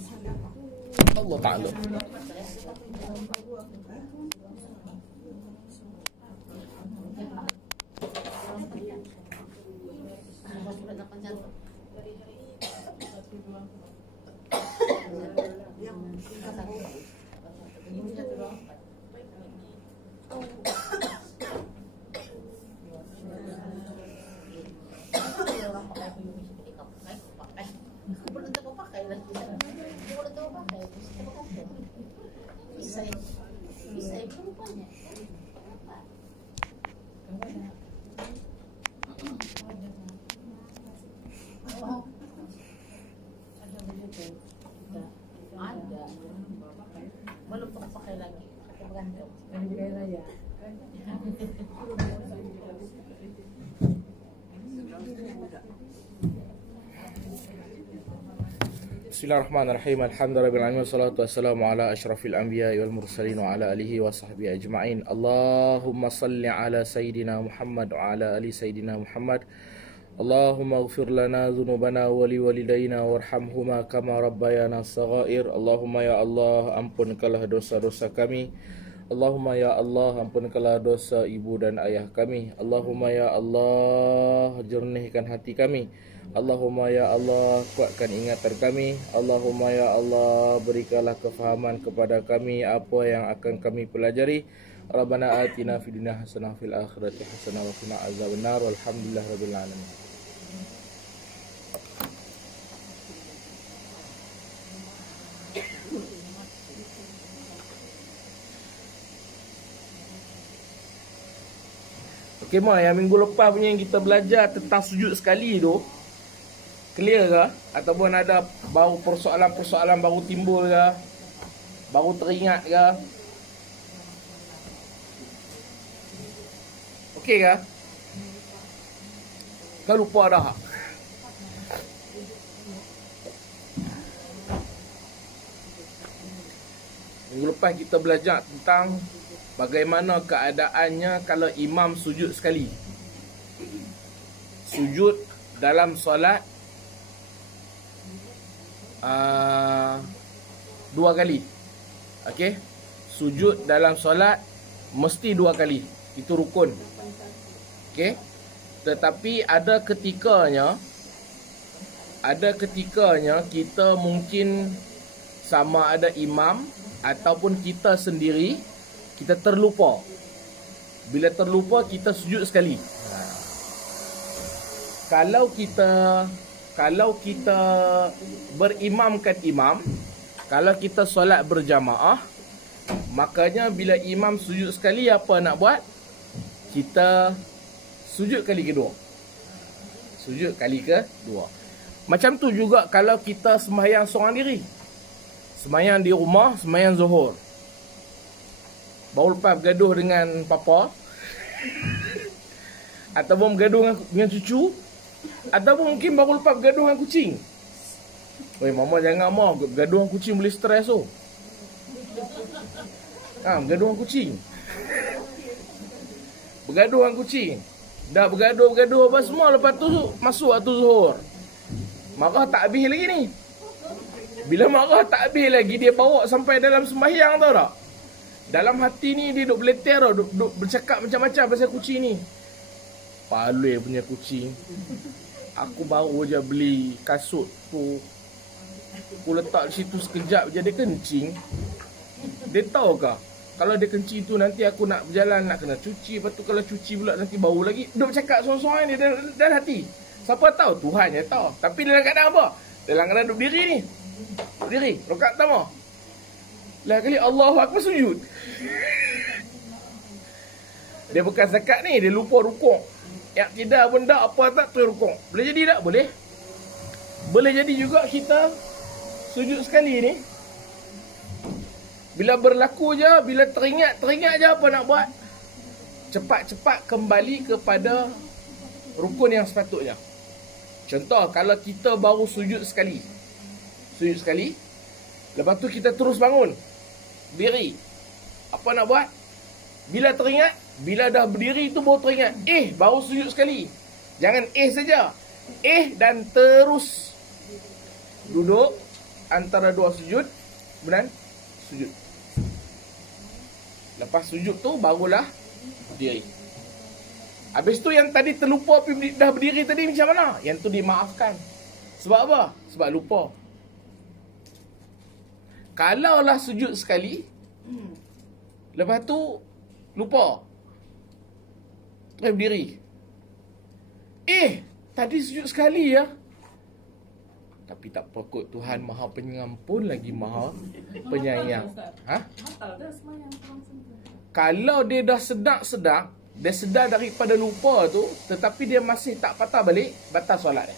Allah Ta'ala. Belum pakai lagi, pakai bergantung. Bismillahirrahmanirrahim. Alhamdulillahirabbil wassalatu wassalamu ala asyrafil anbiya'i wal mursalin wa ala alihi wa sahbihi ajma'in. Allahumma salli ala sayyidina Muhammad wa ala ali sayyidina Muhammad. Allahumma ighfir lana dhunubana wa liwalidayna warhamhuma kama rabbayana saghair. Allahumma ya Allah, ampunkanlah dosa-dosa kami. Allahumma ya Allah, ampunkanlah dosa ibu dan ayah kami. Allahumma ya Allah, jernihkan hati kami. Allahumma ya Allah, kuatkan ingatan kami. Allahumma ya Allah, berikanlah kefahaman kepada kami apa yang akan kami pelajari. Rabbana atina fid dunya hasanah fil akhirati hasanah wa qina azabannar. Walhamdulillahirabbil alamin. Okey, Mak, yang minggu lepas punya yang kita belajar tentang sujud sekali tu, clear ke? Ataupun ada baru persoalan-persoalan baru timbul ke? Baru teringat ke? Okey ke? Kau lupa dah? Minggu lepas kita belajar tentang bagaimana keadaannya kalau imam sujud sekali. Sujud dalam solat 2 kali. Okey. Sujud dalam solat mesti 2 kali. Itu rukun. Okey. Tetapi ada ketikanya kita mungkin sama ada imam ataupun kita sendiri, kita terlupa. Bila terlupa, kita sujud sekali. Kalau kita berimamkan imam, kalau kita solat berjamaah, makanya bila imam sujud sekali, apa nak buat? Kita sujud kali kedua. Sujud kali kedua. Macam tu juga kalau kita sembahyang seorang diri. Sembahyang di rumah, sembahyang zuhur. Baru lepas bergaduh dengan papa, ataupun bergaduh dengan cucu, ataupun mungkin baru lepas bergaduh dengan kucing. Oi, mama jangan mah, bergaduh dengan kucing boleh stres tu. Bergaduh dengan kucing. Bergaduh dengan kucing. Dah bergaduh apa semua, lepas tu masuk waktu zuhur. Marah tak habis lagi ni. Bila marah tak habis lagi, dia bawa sampai dalam sembahyang, tahu tak? Dalam hati ni dia duk beleter tau, duk bercakap macam-macam pasal kucing ni. Palui punya kucing. Aku baru je beli kasut tu, aku letak di situ sekejap je dia kencing. Dia tahu ke? Kalau dia kencing tu nanti aku nak berjalan, nak kena cuci. Lepas tu kalau cuci pula nanti bau lagi. Duk cakap sorang-sorang ni dalam hati. Siapa tahu? Tuhan je tahu. Tapi dalam keadaan apa? Dalam keadaan duk diri ni. Duk diri. Rakaat pertama. Lah kali Allahu Akbar sujud. Dia bukan zakat ni, dia lupa rukuk. Yang tidak pun tak, apa tak tu rukuk. Boleh jadi tak? Boleh. Boleh jadi juga kita sujud sekali ni. Bila berlaku je, bila teringat je apa nak buat. Cepat-cepat kembali kepada rukun yang sepatutnya. Contoh, kalau kita baru sujud sekali. Lepas tu kita terus bangun, berdiri. Apa nak buat? Bila teringat, bila dah berdiri tu baru teringat, baru sujud sekali. Jangan saja. Dan terus duduk. antara dua sujud, kemudian sujud. Lepas sujud tu barulah berdiri. Habis tu yang tadi terlupa dah berdiri tadi macam mana? Yang tu dimaafkan. Sebab apa? Sebab lupa. Kalaulah sujud sekali, lepas tu lupa, terus berdiri. Tadi sujud sekali ya. Tapi tak apa kot, Tuhan Maha Pengampun lagi Maha Penyayang. Kalau dia dah sedar, dia sedar daripada lupa tu, tetapi dia masih tak patah balik, batal solat dia.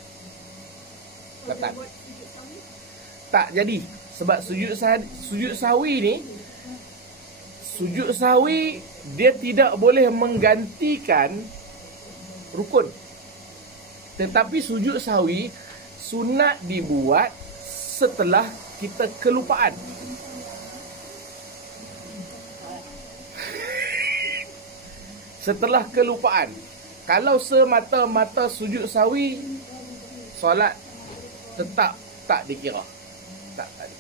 Batal. Tak jadi. Sebab sujud sahwi ni, sujud sahwi dia tidak boleh menggantikan rukun. Tetapi sujud sahwi sunat dibuat setelah kita kelupaan. Setelah kelupaan. Kalau semata-mata sujud sahwi, solat tetap tak dikira. Tak dikira.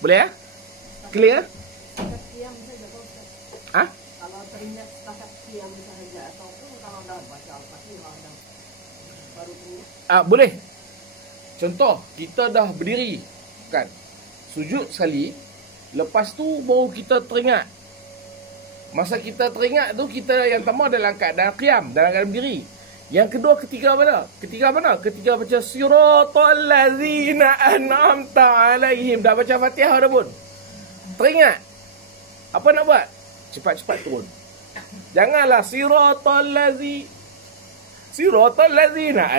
Boleh ya? Clear? Ha? Kalau teringat setakat qiyam sahaja ataupun kalau dah baca Al-Fatihah dah baru teringat. Boleh. Contoh, kita dah berdiri kan, sujud sekali, lepas tu baru kita teringat. Masa kita teringat tu, kita yang pertama dalam keadaan qiyam, dalam keadaan berdiri. Yang kedua ketika mana? Ketika baca siratal ladzina an'amta alaihim. Dah baca Fatihah dah pun, teringat. Apa nak buat? Cepat-cepat turun. Janganlah siratal ladzina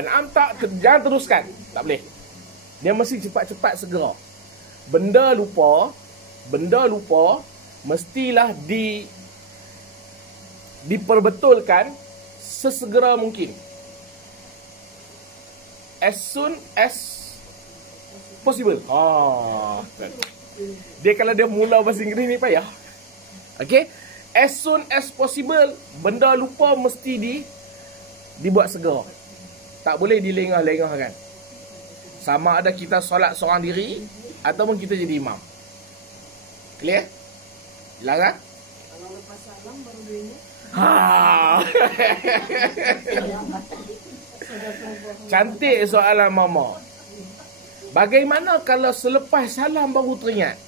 an'amta, jangan teruskan. Tak boleh. Dia mesti cepat-cepat segera. Benda lupa mestilah diperbetulkan sesegera mungkin. As soon as possible. Dia kalau dia mula bahasa Inggeris ni payah. Okay? As soon as possible, benda lupa mesti dibuat segera. Tak boleh dilengah-lengahkan. Sama ada kita solat seorang diri ataupun kita jadi imam. Clear? Jelas kan? Kalau lepas salam baru dia Cantik soalan mama. Bagaimana kalau selepas salam baru teringat?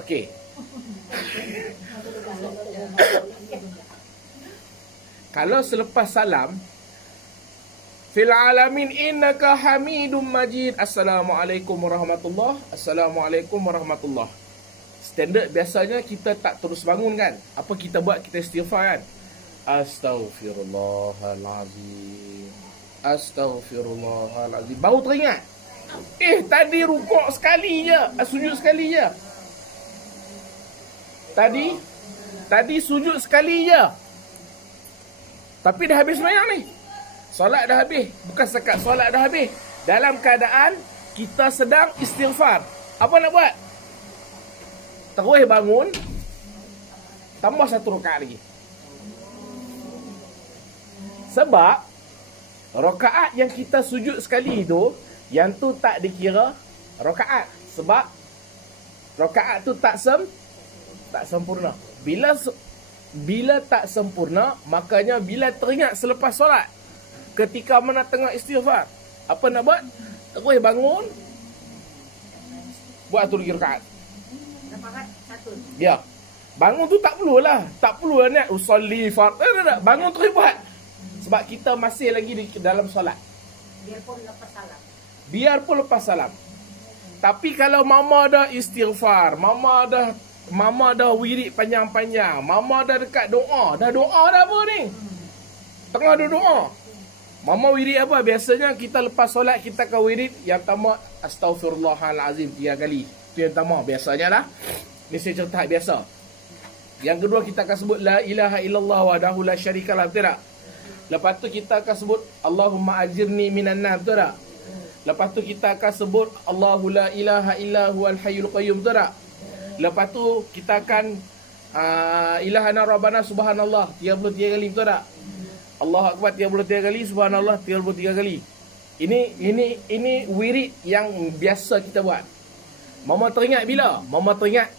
Okey. Kalau selepas salam, fil alamin innaka hamidum majid. Assalamualaikum warahmatullahi. Assalamualaikum warahmatullahi. Standard biasanya kita tak terus bangun kan. Apa kita buat? Kita istighfar kan. Astaghfirullahalazim. Astaghfirullahalazim. Baru teringat. Tadi rukuk sekali je, sujud sekali je. Tadi sujud sekali je. Tapi dah habis sembahyang ni. Solat dah habis. Bukan sekat solat dah habis. Dalam keadaan kita sedang istighfar. Apa nak buat? Terus bangun, tambah satu rakaat lagi. Sebab rakaat yang kita sujud sekali tu, yang tu tak dikira rakaat. Sebab rakaat tu tak sempurna. Bila tak sempurna, makanya bila teringat selepas solat, ketika mana tengah istighfar, apa nak buat? Terus bangun, buat satu lagi rakaat. Ya. Bangun tu tak perlulah. Tak perlu niat usolli fard. Tak. Bangun terus buat. Sebab kita masih lagi di dalam solat. Biarpun lepas salam. Tapi kalau mama dah istighfar, mama dah wirid panjang-panjang, mama dah dekat doa, dah apa ni? Tengah doa. Mama wirid apa? Biasanya kita lepas solat kita akan wirid yang pertama astaghfirullahalazim 3 kali. Itu yang pertama biasanya lah. Ni saya cerita biasa. Yang kedua kita akan sebut la ilaha illallah wahdahu la syarikalah, betul tak? Lepas tu kita akan sebut Allahumma ajirni minan nar, betul tak? Lepas tu kita akan sebut Allahu la ilaha illa huwal hayyul qayyum, betul tak? Lepas tu kita akan ilahana rabbana subhanallah 33 kali, betul tak? Allahu akbar 33 kali, subhanallah 33 kali. Ini wirid yang biasa kita buat. Mama teringat bila? Mama teringat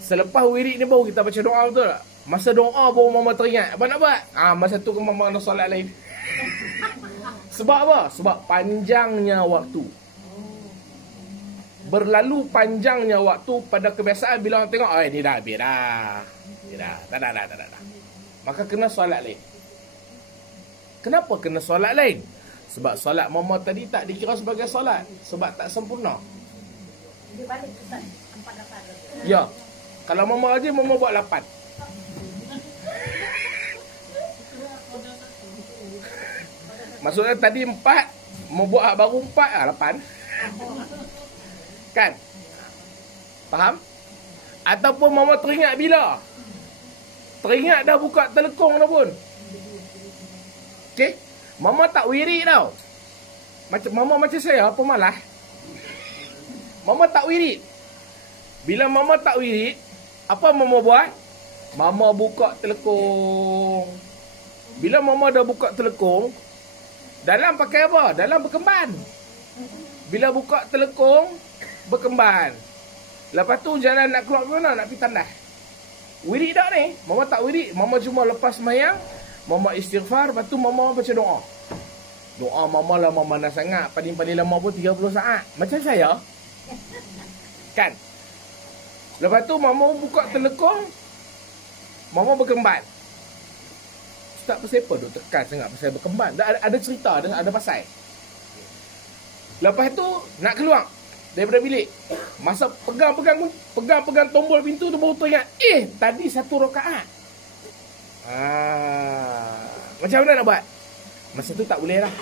selepas wirid ni baru kita baca doa, betul tak? Masa doa baru mama teringat apa nak buat. Masa tu mama kena solat lain. Sebab apa? Sebab panjangnya waktu. Berlalu panjangnya waktu pada kebiasaan bila orang tengok, ni dah habis dah. Tak dah. Maka kena solat lain. Kenapa kena solat lain? Sebab solat mama tadi tak dikira sebagai solat. Sebab tak sempurna. Dia balik Ustaz, 4 dapat. Ya. Kalau mama aja mama buat 8. Maksudnya tadi 4, mau buat baru 4, 8. Kan? Faham? Ataupun mama teringat bila? Teringat dah buka telekong dah pun. Okey? Mama tak wirid tau. Mama macam saya, pemalas. Mama tak wirid. Bila mama tak wirid, apa mama buat? Mama buka telekong. Bila mama dah buka telekong, dalam pakai apa? Dalam berkemban. Bila buka telekong, berkemban. Lepas tu jalan nak keluar mana? Nak pergi tandas. Wirid tak ni? Mama tak wirid. Mama cuma lepas sembahyang, mama istighfar, lepas tu mama baca doa. Doa mama lama mana sangat. Paling-paling lama pun 30 saat. Macam saya. Kan? Lepas tu mama buka telekong, mama berkemban. Ustaz, pasal apa duk tekan sangat pasal berkemban? Ada cerita, ada pasal. Lepas tu nak keluar daripada bilik. Masa pegang tombol pintu tu baru teringat, tadi 1 rakaat. Macam mana nak buat? Masa tu tak boleh lah.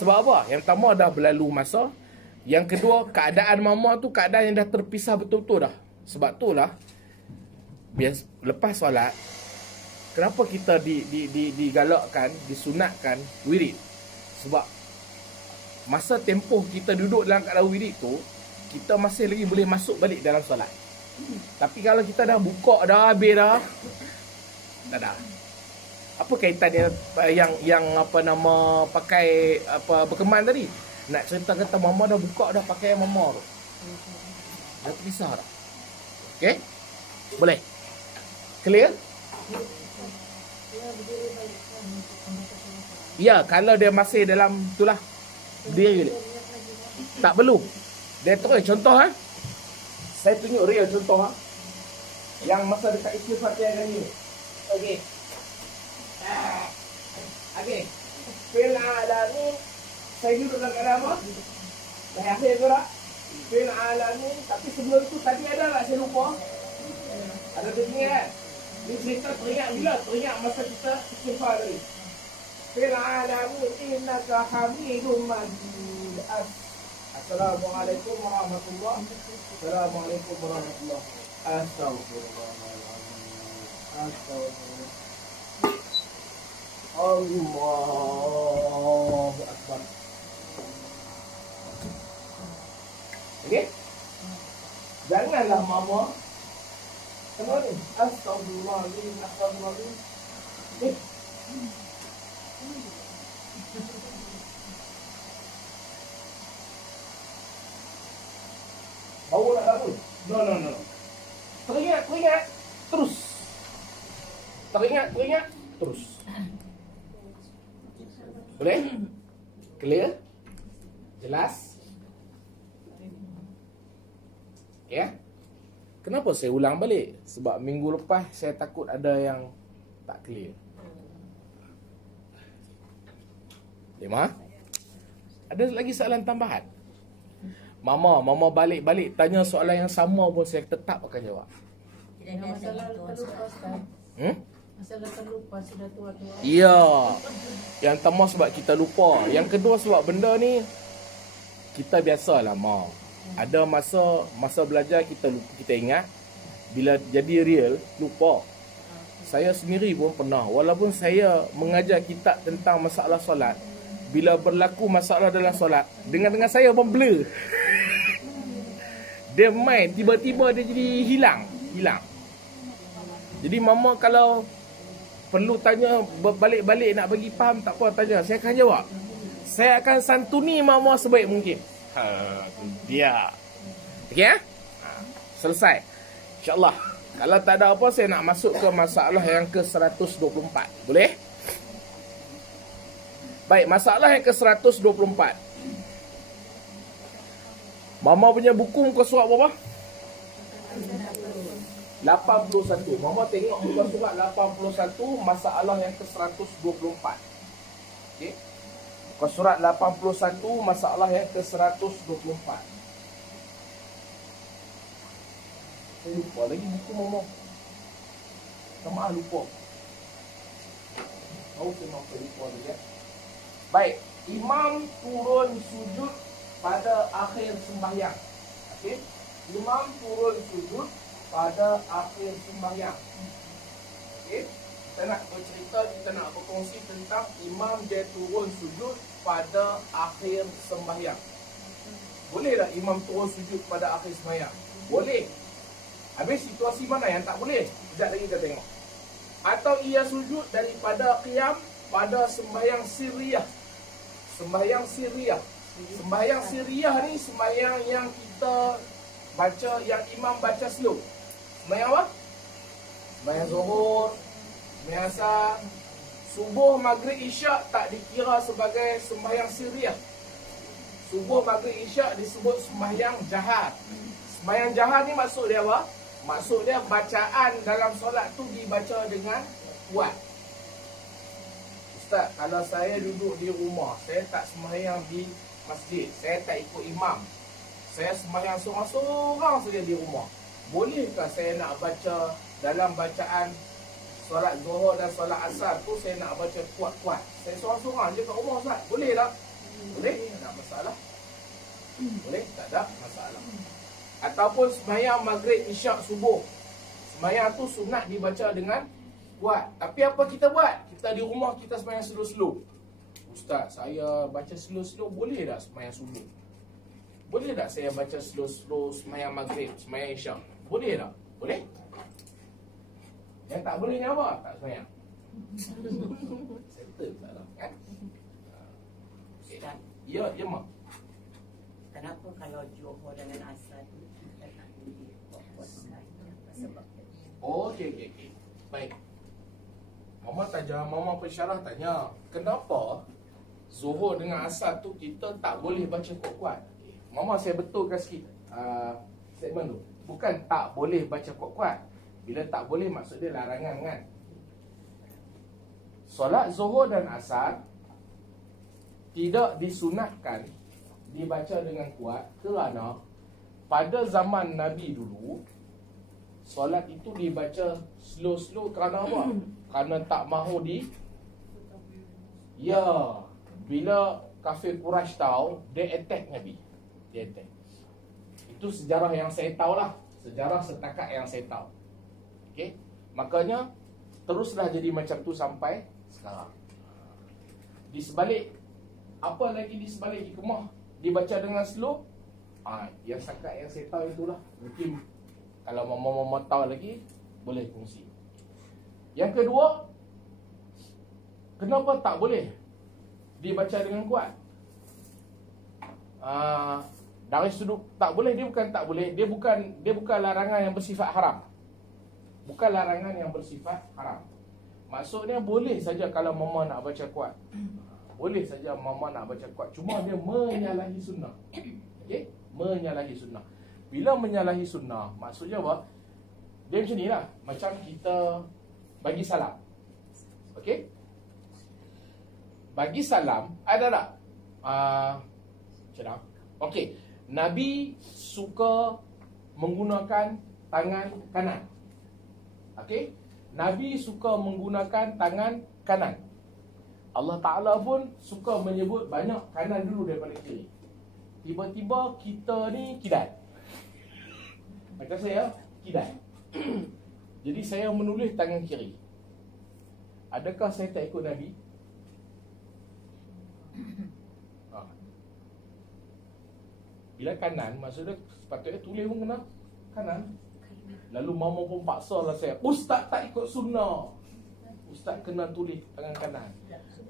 Sebab apa? Yang pertama dah berlalu masa. Yang kedua, keadaan mama tu keadaan yang dah terpisah betul-betul dah. Sebab tu lah, lepas solat, kenapa kita digalakkan, disunatkan wirid? Sebab masa tempoh kita duduk dalam keadaan wirid tu, kita masih lagi boleh masuk balik dalam solat. Tapi kalau kita dah buka dah, habis dah, tak ada. Apa kaitan yang apa nama pakai apa berkemban tadi? Nak cerita kata mama dah buka dah pakai mama tu. Dah terpisah dah. Okey? Boleh? Clear? Ya, kalau dia masih dalam itulah berdiri. Tak perlu. Dia terus contoh saya tunjuk real contoh yang masa dekat istighfar yang ni. Okey. Okey. Fil alamin, saya duduk dalam keadaan apa? Saya akhir tu tak? Fil alamin, tapi sebelum tu tadi ada tak saya lupa? Ada teringat kan? Ni cerita teringat bila? Teringat masa kita istighfar tadi. Fil alamin innaka hamidum majid. Assalamualaikum warahmatullahi wabarakatuh. Assalamualaikum warahmatullahi wabarakatuh. Astagfirullah. Allahu Akbar. Okey? Janganlah mama tengok ni. Astagfirullahaladzim. Astagfirullahaladzim. Bau nak bangun? No. Teringat. Terus. Teringat. Terus. Boleh? Clear? Jelas? Ya? Kenapa saya ulang balik? Sebab minggu lepas saya takut ada yang tak clear. 5. Ada lagi soalan tambahan? Mama balik-balik tanya soalan yang sama pun saya tetap akan jawab. Masalah terlupa Ustaz. Masalah terlupa sudah tua-tua. Ya. Yang pertama sebab kita lupa. Yang kedua sebab benda ni kita biasalah mau. Ada masa belajar kita ingat, bila jadi real lupa. Saya sendiri pun pernah, walaupun saya mengajar kitab tentang masalah solat, bila berlaku masalah dalam solat, dengan saya pun blur. Dia main, tiba-tiba dia jadi hilang. Jadi mama kalau perlu tanya balik-balik nak bagi faham, tak apa tanya, saya akan jawab. saya akan santuni mama sebaik mungkin. Dia. Okey ya? Selesai. InsyaAllah. Kalau tak ada apa, saya nak masuk ke masalah yang ke-124. Boleh? Baik, masalah yang ke-124. Mama punya buku muka surat berapa? 81. Mama tengok muka surat 81, masalah yang ke-124. Okey. Muka surat 81, masalah yang ke-124. Saya lupa lagi buku mama. Maaf lupa. Tahu saya nak lupa lagi ya. Baik, imam turun sujud pada akhir sembahyang. Okey. Imam turun sujud pada akhir sembahyang. Okey. Kita nak bercerita, kita nak berkongsi tentang imam dia turun sujud pada akhir sembahyang. Boleh tak imam turun sujud pada akhir sembahyang? Boleh. Habis situasi mana yang tak boleh? Sekejap lagi kita tengok. Atau ia sujud daripada qiyam pada sembahyang sirriyah. Sembahyang sirriyah. Sembahyang sirriyah ni sembahyang yang kita baca, yang imam baca slow. Sembahyang apa? Sembahyang zuhur, sembahyang asar, subuh, maghrib, isyak tak dikira sebagai sembahyang sirriyah. Subuh, maghrib, isyak disebut sembahyang jahar. Sembahyang jahar ni maksud dia apa? Maksud dia bacaan dalam solat tu dibaca dengan kuat. Ustaz, kalau saya duduk di rumah, saya tak sembahyang di masjid, saya tak ikut imam, saya sembahyang seorang-seorang saja di rumah, bolehkah saya nak baca dalam bacaan solat zuhur dan solat asar tu, saya nak baca kuat-kuat, saya seorang-seorang je kat rumah Ustaz? Boleh tak? Boleh? Tak ada masalah. Boleh? Tak ada masalah. Ataupun sembahyang maghrib, isyak, subuh, sembahyang tu sunat dibaca dengan kuat. Tapi apa kita buat? Kita di rumah kita sembahyang slow-slow. Ustaz, saya baca slow-slow, boleh tak sembahyang subuh? Boleh tak saya baca slow-slow sembahyang maghrib, sembahyang isyak? Boleh tak? Boleh? Yang tak boleh ni apa? Tak sembahyang. Settle tak lah, kan? Ustaz, Ya, ya mak. kenapa kalau Johor dengan Asar tu kita tak boleh buat sekali? Apa sebabnya? Oh, okey. Baik. Mama tanya, Mama pensyarah tanya, kenapa Zuhur dengan Asar tu kita tak boleh baca kuat-kuat? Mama, saya betulkan sikit segmen tu. Bukan tak boleh baca kuat-kuat. Bila tak boleh maksud dia larangan kan? Solat Zuhur dan Asar tidak disunatkan dibaca dengan kuat kerana pada zaman Nabi dulu solat itu dibaca slow-slow kerana apa? Kerana tak mahu bila kafir Quraisy tahu, dia attack Nabi. Dia attack. Itu sejarah yang saya tahu lah. Sejarah setakat yang saya tahu. Okey? Makanya teruslah jadi macam tu sampai sekarang. Di sebalik, apa lagi di sebalik hikmah dibaca dengan slow? Yang setakat yang saya tahu itulah. Mungkin kalau mama-mama tahu lagi, boleh kongsi. Yang kedua, kenapa tak boleh dibaca dengan kuat? Dari sudut tak boleh, dia bukan tak boleh, dia bukan larangan yang bersifat haram. Bukan larangan yang bersifat haram. Maksudnya boleh saja kalau mama nak baca kuat. Boleh saja mama nak baca kuat, cuma dia menyalahi sunnah. Okey? Menyalahi sunnah. Bila menyalahi sunnah, maksudnya apa? Dia macam ni lah. Macam kita bagi salam. Okey? Bagi salam, ada tak? Macam mana? Okey. Nabi suka menggunakan tangan kanan. Okey? Nabi suka menggunakan tangan kanan. Allah Ta'ala pun suka menyebut banyak kanan dulu daripada kiri. Tiba-tiba kita ni kidal. Macam saya, kidal. Jadi saya menulis tangan kiri. Adakah saya tak ikut Nabi? Bila kanan, maksudnya sepatutnya tulis pun kena kanan. Lalu mama pun paksa lah saya, Ustaz tak ikut sunnah, Ustaz kena tulis tangan kanan.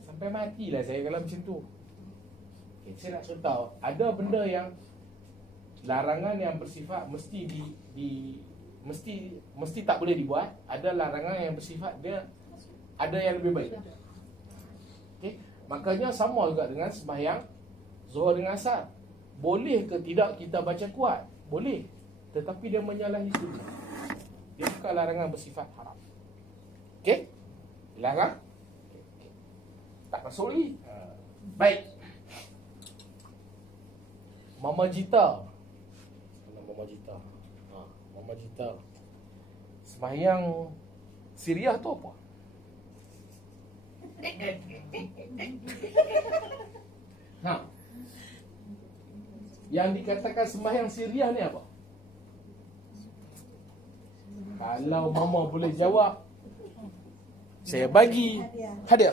Sampai matilah saya kalau macam tu. Okay, saya nak cerita ada benda yang larangan yang bersifat mesti tak boleh dibuat, ada larangan yang bersifat dia ada yang lebih baik. Okey, makanya sama juga dengan sembahyang Zuhur dengan Asar. Boleh ke tidak kita baca kuat? Boleh. Tetapi dia menyalahi sunnah. Dia bukan larangan bersifat haram. Okey? Larang? Okay. Tak masuk lagi. Baik. Mama Jita. Mana Mama Jita? Mama Jita. Sembahyang Siriah tu apa? Yang dikatakan sembahyang Siriah ni apa? Kalau Mama boleh jawab, saya bagi hadiah.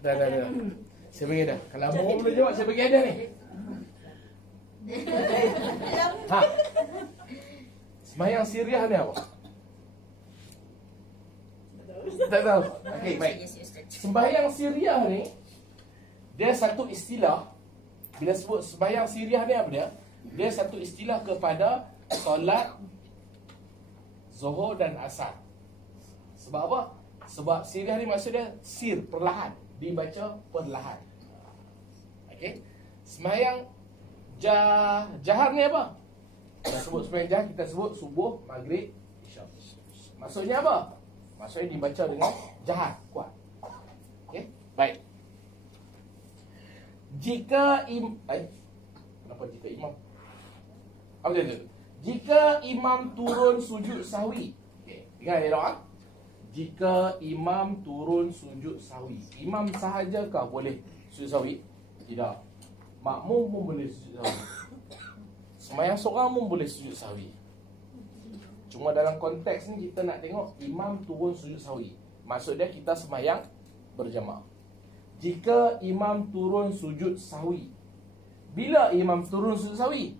Dah. Saya bagi dah. Kalau Mama boleh jawab, saya bagi hadiah ni. Sembahyang Siriah ni apa? Tak tahu. Okey, baik. Sembahyang Siriah ni dia satu istilah. Bila sebut sembahyang Siriah ni apa dia? Dia satu istilah kepada solat Zuhur dan Asar. Sebab apa? Sebab Siriah ni maksud dia sir, perlahan, dibaca perlahan. Okey. Sembahyang Jahar ni apa? Kita sebut sembahyang Jahar, kita sebut subuh, maghrib, isyak. Maksudnya apa? Maksudnya dibaca dengan jahar, kuat. Okey, baik. Jika kenapa jika imam? Apa dia? Jika imam turun sujud sahwi. Okey, dengar ya doa. Jika imam turun sujud sahwi. Imam sahajakah boleh sujud sahwi? Tidak. Makmum pun boleh sujud sahwi. Sembahyang seorang pun boleh sujud sahwi. Cuma dalam konteks ni kita nak tengok imam turun sujud sahwi. Maksud dia kita sembahyang berjamaah. Jika imam turun sujud sahwi. Bila imam turun sujud sahwi?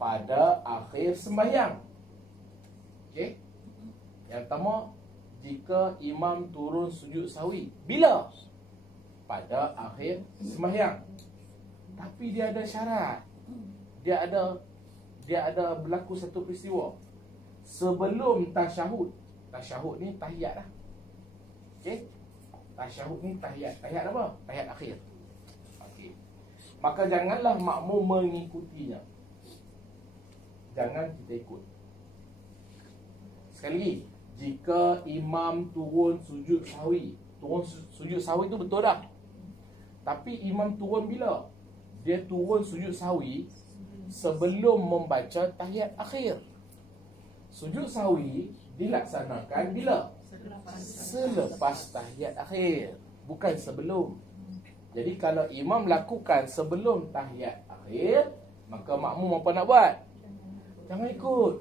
Pada akhir sembahyang. Okey. Yang pertama, jika imam turun sujud sahwi. Bila? Pada akhir sembahyang. Tapi dia ada syarat. Dia ada berlaku satu peristiwa. Sebelum tasyahud. Tasyahud ni tahiyat lah. Okey. Tasyahud ni tahiyat. Tahiyat apa? Tahiyat akhir. Okey. Maka janganlah makmum mengikutinya. Jangan kita ikut. Sekali lagi, jika imam turun sujud sahwi. Turun sujud sahwi tu betul dah. Tapi imam turun bila? Dia turun sujud sahwi sebelum membaca tahiyat akhir. Sujud sahwi dilaksanakan bila? Selepas tahiyat akhir, bukan sebelum. Jadi kalau imam lakukan sebelum tahiyat akhir, maka makmum apa nak buat? Jangan ikut.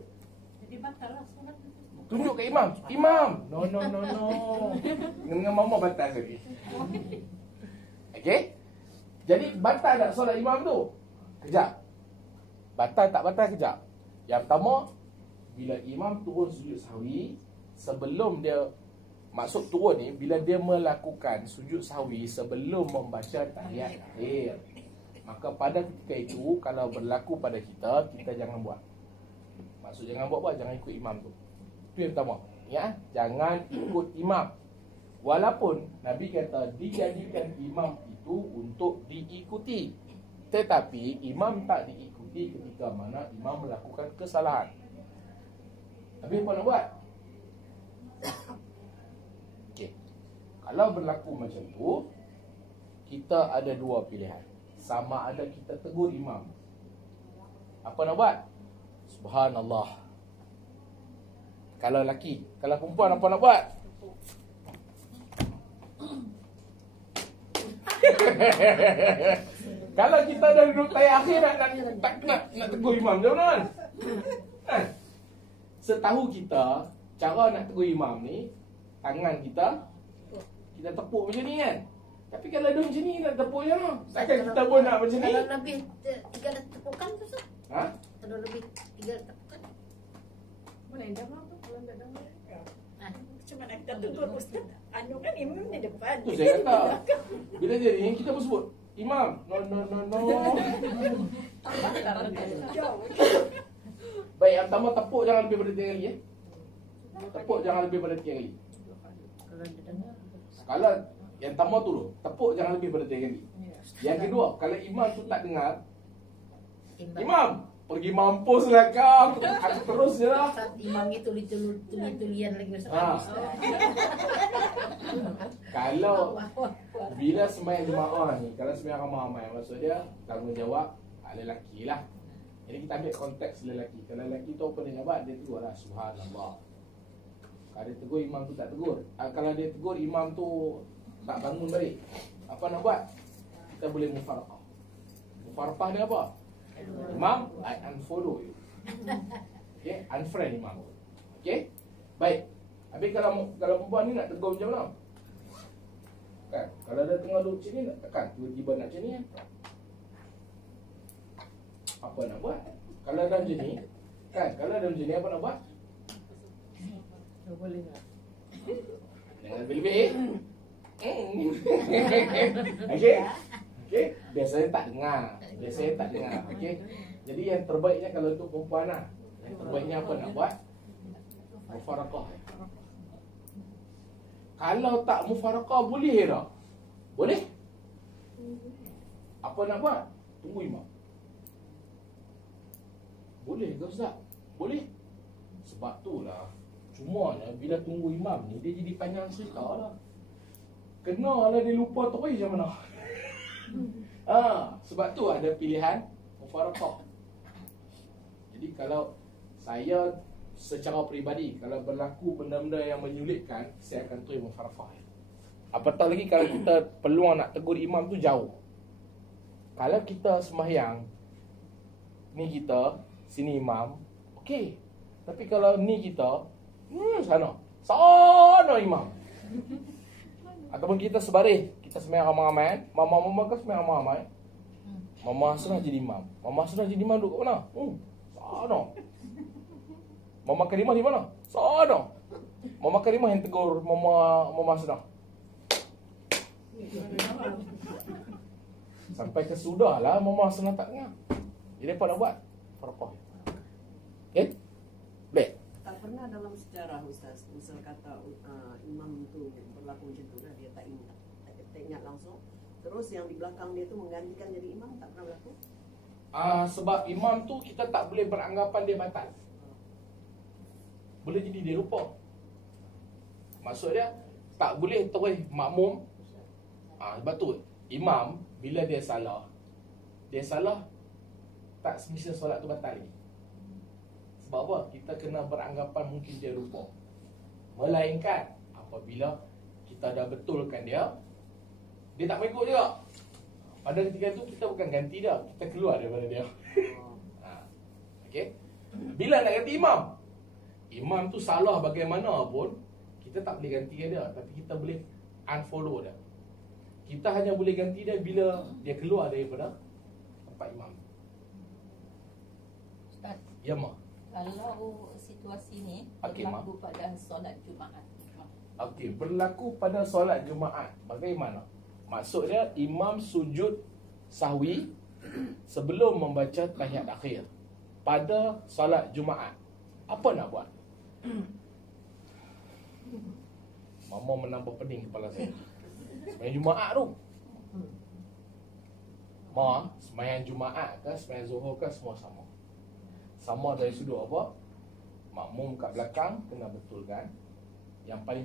Jadi batal lah solat. Tunjuk ke imam. Imam. No. Dengan mama batal lagi. Okey? Jadi batal tak solat imam tu? Kejap. Batal tak batal kejap. Yang pertama, bila imam turun sujud sahwi, sebelum dia maksud turun ni, bila dia melakukan sujud sahwi sebelum membaca tahiyat akhir, maka pada ketika itu kalau berlaku pada kita, kita jangan buat. Maksud jangan buat, jangan ikut imam tu. Itu yang pertama. Ya, jangan ikut imam. Walaupun Nabi kata dijadikan imam itu untuk diikuti, tetapi imam tak diikuti ketika mana imam melakukan kesalahan. Habis apa nak buat? Okey. Kalau berlaku macam tu, kita ada dua pilihan. Sama ada kita tegur imam. Apa nak buat? Subhanallah. Kalau lelaki, kalau perempuan apa nak buat? Kalau kita dah duduk tahiyat akhir nak tegur imam, macam mana? Setahu kita, cara nak tegur imam ni, tangan kita tepuk macam ni kan. Tapi kalau ada macam ni, nak tepuk macam mana? Takkan kita pun nak macam ni? Kalau lebih 3 tepukan tu sah? Ha? Kalau lebih 3 tepukan boleh dah mau tu kalau tak dah mau. Cuma nak kata tegur ustaz. Anu kan imam di depan. Tu saya kata. Bila jadi ni kita pun sebut imam. No. Jauh. Baik, yang pertama tepuk jangan lebih pada 3 kali Tepuk jangan lebih pada 3 kali. Kalau yang pertama tu loh, tepuk jangan lebih pada 3 kali. Yang kedua, kalau imam tu tak dengar, imam, pergi mampus lah kau. Aku terus je lah. Imam ni tulian lagi Ha. bersama. Kalau bila sembahyang jemaah ni, kalau sembahyang ramai-ramai, maksud dia tanggungjawab lelaki lah. Jadi kita ambil konteks lelaki. Kalau lelaki tu apa dia nak buat? Dia tegur lah, subhanallah. Kalau dia tegur, imam tu tak tegur. Kalau dia tegur, imam tu tak bangun balik, apa nak buat? Kita boleh mufaraqah. Mufaraqah dia apa? Imam, I unfollow you. Okay, unfriend imam. Okay, baik. Habis kalau perempuan ni nak tegur macam mana? Kan, kalau dia tengah duduk macam ni nak tekan, tiba-tiba nak macam ni kan? Apa nak buat? Kalau dah macam ni, kan, kalau dah macam ni apa nak buat? Boleh tak? Jangan lebih-lebih. Okay. Okay, biasanya tak dengar. Okay. Jadi yang terbaiknya kalau untuk perempuan lah, yang terbaiknya apa nak buat? Mufaraqah. Kalau tak mufaraqah boleh tak? Boleh? Apa nak buat? Tunggu imam. Boleh ke Ustaz? Boleh. Sebab tu lah, cumanya bila tunggu imam ni, dia jadi panjang cerita lah. Kena lah dia lupa tu macam mana. Sebab tu ada pilihan mufaraqah. Jadi kalau saya secara peribadi, kalau berlaku benda-benda yang menyulitkan, saya akan tulis mufaraqah. Apatah lagi kalau kita peluang nak tegur imam tu jauh. Kalau kita sembahyang, ni kita, sini imam, okey. Tapi kalau ni kita, sana imam. Ataupun kita sebaris, kita sembahyang ramai-ramai, mama kan sembahyang ramai-ramai. Mama senang jadi imam. Duduk kat mana? Sana. Mama Karimah di mana? Sana. Mama Karimah yang tegur mama senang. Sampai ke sudahlah mama senang tak dengar. Jadi apa nak buat? Farqah. Okay? Boleh? Tak pernah dalam sejarah Ustaz, misal kata imam tu berlaku macam tu lah, dia tak ingat langsung. Terus yang di belakang dia tu menggantikan jadi imam, tak pernah berlaku? Sebab imam tu kita tak boleh beranggapan dia batal. Boleh jadi dia lupa. Maksud dia tak boleh terus makmum. Sebab tu imam bila dia salah tak semestinya solat tu batal lagi. Sebab apa? Kita kena beranggapan mungkin dia lupa. Melainkan apabila kita dah betulkan dia tak mengikut juga. Pada ketika itu kita bukan ganti dia, kita keluar daripada dia. Okey. Bila nak ganti imam tu salah bagaimanapun, kita tak boleh ganti dia, tapi kita boleh unfollow dia. Kita hanya boleh ganti dia bila dia keluar daripada tempat imam. Ustaz, Ya, Mak. kalau situasi ni Okey, berlaku pada solat Jumaat. Okey, berlaku pada solat Jumaat. Bagaimana? Maksudnya imam sujud sahwi sebelum membaca tahiyat akhir pada solat Jumaat. Apa nak buat? Mama menambah pening kepala saya. Sembahyang Jumaat tu. Sembahyang Jumaat ke sembahyang Zuhur ke semua sama. Sama dari sudut apa? Makmum kat belakang kena betulkan. Yang paling